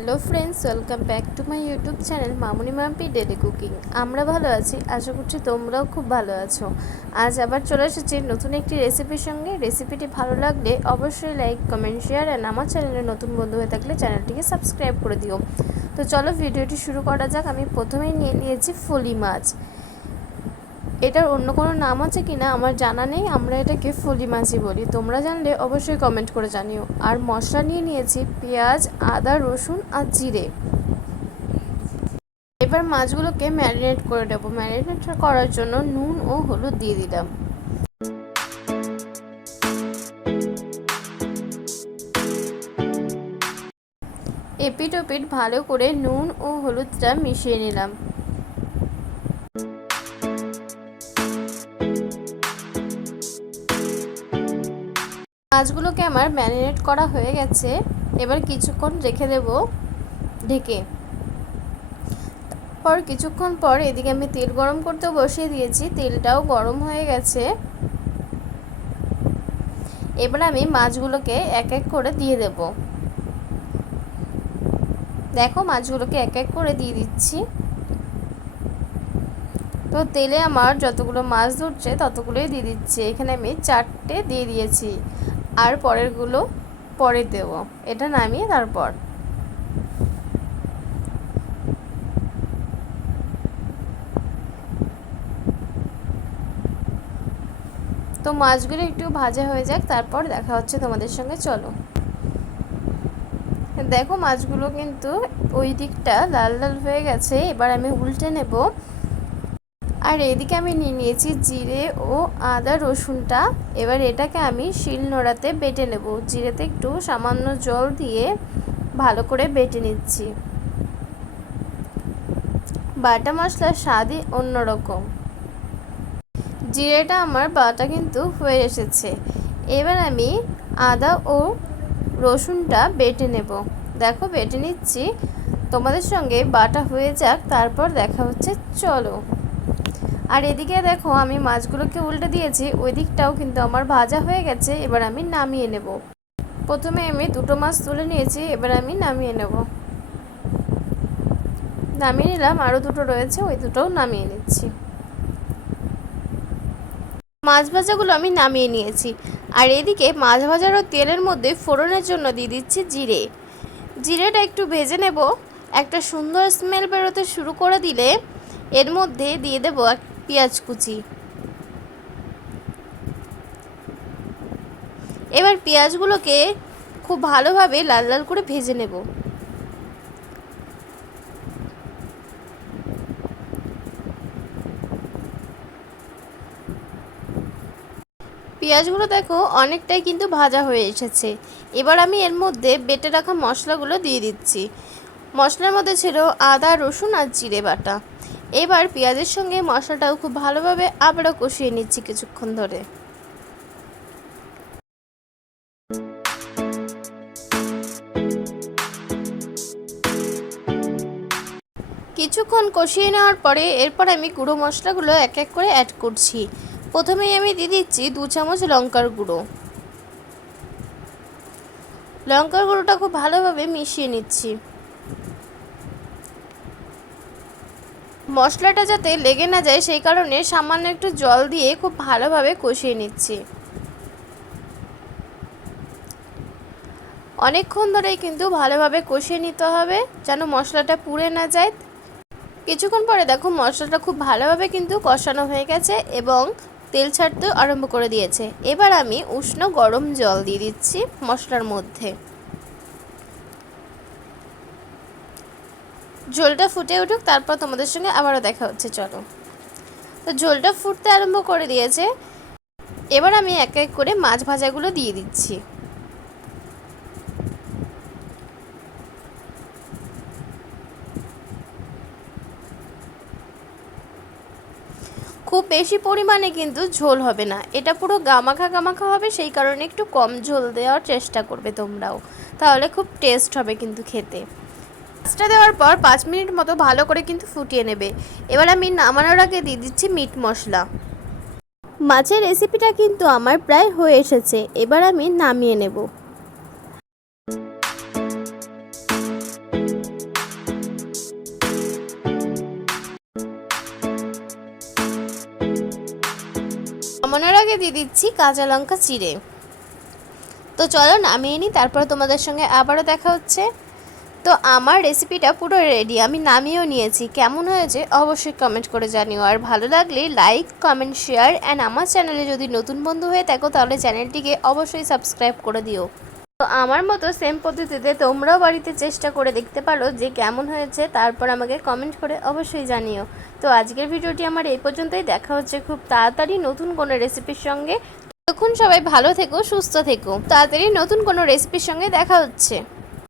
Hello friends, welcome back to my YouTube channel Mamuni Mampi daily cooking. আমরা ভালো আছি, আশা করছি তোমরাও খুব ভালো আছো। আজ আবার চলে এসেছি নতুন একটি রেসিপির সঙ্গে। রেসিপিটি ভালো লাগলে অবশ্যই লাইক, কমেন্ট, শেয়ার অ্যান্ড আমার চ্যানেলে নতুন বন্ধু হয়ে থাকলে চ্যানেলটিকে সাবস্ক্রাইব করে দিও। তো চলো ভিডিওটি শুরু করা যাক। আমি প্রথমেই নিয়ে নিয়েছি ফুলি মাছ। এটার অন্য কোনো নাম আছে কি না আমার জানা নেই, আমরা এটাকে ফলি মাছই বলি। তোমরা জানলে অবশ্যই কমেন্ট করে জানিও। আর মশলা নিয়ে নিয়েছি পেঁয়াজ, আদা, রসুন আর জিরে। এবার মাছগুলোকে ম্যারিনেট করে দেবো ম্যারিনেট করার জন্য নুন ও হলুদ দিয়ে দিলাম। এপিট ওপিট ভালো করে নুন ও হলুদটা মিশিয়ে নিলাম। মাছগুলোকে আমার ম্যারিনেট করা হয়ে গেছে। এবার কিছুক্ষণ রেখে দেব ঢেকে। পর কিছুক্ষণ পর এদিকে আমি তেল গরম করতে বসিয়ে দিয়েছি। তেলটাও গরম হয়ে গেছে। এবার আমি মাছগুলোকে এক এক করে দিয়ে দেব। দেখো মাছগুলোকে এক এক করে দিয়ে দিচ্ছি। তো তেলে আমার যতগুলো মাছ ধরছে ততগুলোই দিয়ে দিচ্ছি। এখানে আমি চারটে দিয়ে দিয়েছি। আর পরেরগুলো পরে দেবো। এটা নামিয়ে তারপর। তো মাছগুলো একটু ভাজা হয়ে যাক, তারপর দেখা হচ্ছে তোমাদের সঙ্গে। চলো। দেখো মাছগুলো কিন্তু ওই দিকটা লাল লাল হয়ে গেছে। এবার আমি উল্টে নেব। আর এদিকে আমি নিয়ে নিয়েছি জিরে ও আদা রসুনটা। এবার এটাকে আমি শিল নোড়াতে বেটে নেব। জিরেতে একটু সামান্য জল দিয়ে ভালো করে বেটে নিচ্ছি। বাটা মশলার স্বাদই অন্যরকম। জিরেটা আমার বাটা কিন্তু হয়ে এসেছে। এবার আমি আদা ও রসুনটা বেটে নেব। দেখো বেটে নিচ্ছি। তোমাদের সঙ্গে বাটা হয়ে যাক, তারপর দেখা হচ্ছে, চলো। আর এদিকে দেখো, আমি মাছগুলোকে উল্টে দিয়েছি, ওই দিকটাও কিন্তু আমার ভাজা হয়ে গেছে, এবার আমি নামিয়ে নেব। প্রথমে আমি দুটো মাছ তুলে নিয়েছি, এবার আমি নামিয়ে নেব। নামিয়ে নিলাম আরও দুটো রয়েছে, ওই দুটোও নামিয়ে নিচ্ছি। মাছ ভাজাগুলো আমি নামিয়ে নিয়েছি, আর এদিকে মাছ ভাজার ও তেলের মধ্যে ফোড়নের জন্য দিয়ে দিচ্ছি জিরে। জিরেটা একটু ভেজে নেব, একটা সুন্দর স্মেল বেরোতে শুরু করে দিলে এর মধ্যে দিয়ে দেবো এক পেঁয়াজ কুচি। এবার পেঁয়াজগুলোকে খুব ভালোভাবে লাল লাল করে ভেজে নেব। পেঁয়াজগুলো দেখো অনেকটাই কিন্তু ভাজা হয়ে এসেছে। এবার আমি এর মধ্যে বেটে রাখা মশলাগুলো দিয়ে দিচ্ছি। মশলার মধ্যে ছিল আদা, রসুন আর জিরে বাটা। এবার পেঁয়াজের সঙ্গে মশলাটাও খুব ভালোভাবে আবারও কষিয়ে নিচ্ছি কিছুক্ষণ ধরে। কিছুক্ষণ কষিয়ে নেওয়ার পরে এরপর আমি গুঁড়ো মশলাগুলো এক এক করে অ্যাড করছি। প্রথমেই আমি দিয়ে দিচ্ছি দু চামচ লঙ্কার গুঁড়ো। লঙ্কার গুঁড়োটা খুব ভালোভাবে মিশিয়ে নিচ্ছি। মশলাটা যাতে লেগে না যায়, সেই কারণে সামান্য একটু জল দিয়ে খুব ভালোভাবে কষিয়ে নিচ্ছি। অনেকক্ষণ ধরেই কিন্তু ভালোভাবে কষিয়ে নিতে হবে, যেন মশলাটা পুড়ে না যায়। কিছুক্ষণ পরে দেখো মশলাটা খুব ভালোভাবে কিন্তু কষানো হয়ে গেছে এবং তেল ছাড়তে আরম্ভ করে দিয়েছে। এবার আমি উষ্ণ গরম জল দিয়ে দিচ্ছি মশলার মধ্যে। ঝোলটা ফুটে উঠুক, তারপর তোমাদের সঙ্গে আবারও দেখা হচ্ছে, চলো। তো ঝোলটা ফুটতে আরম্ভ করে দিয়েছে। এবার আমি এক এক করে মাছ ভাজাগুলো দিয়ে দিচ্ছি। খুব বেশি পরিমাণে কিন্তু ঝোল হবে না। এটা পুরো গামাখা গামাখা হবে, সেই কারণে একটু কম ঝোল দেওয়ার চেষ্টা করবে তোমরাও। তাহলে খুব টেস্ট হবে কিন্তু খেতে। মাছটা দেওয়ার পর পাঁচ মিনিট মতো ভালো করে কিন্তু ফুটিয়ে নেবে। এবার আমি নামানোর আগে দিয়ে দিচ্ছি মিট মশলা। মাছের রেসিপিটা কিন্তু আমার প্রায় হয়ে এসেছে। এবার আমি নামিয়ে নেব। নামানোর আগে দিয়ে দিচ্ছি কাঁচা লঙ্কা চিড়ে। তো চলো নামিয়ে নিই, তারপর তোমাদের সঙ্গে আবারও দেখা হচ্ছে। তো আমার রেসিপিটা পুরো রেডি আমি নামিয়েও নিয়েছি। কেমন হয়েছে অবশ্যই কমেন্ট করে জানিও। আর ভালো লাগলে লাইক কমেন্ট শেয়ার অ্যান্ড আমার চ্যানেলে যদি নতুন বন্ধু হয়ে থাকো, তাহলে চ্যানেলটিকে অবশ্যই সাবস্ক্রাইব করে দিও। তো আমার মতো সেম পদ্ধতিতে তোমরাও বাড়িতে চেষ্টা করে দেখতে পারো যে কেমন হয়েছে, তারপর আমাকে কমেন্ট করে অবশ্যই জানিও। তো আজকের ভিডিওটি আমার এই পর্যন্তই। দেখা হচ্ছে খুব তাড়াতাড়ি নতুন কোনো রেসিপির সঙ্গে। তখন সবাই ভালো থেকো, সুস্থ থেকো। তাড়াতাড়ি নতুন কোনো রেসিপির সঙ্গে দেখা হচ্ছে।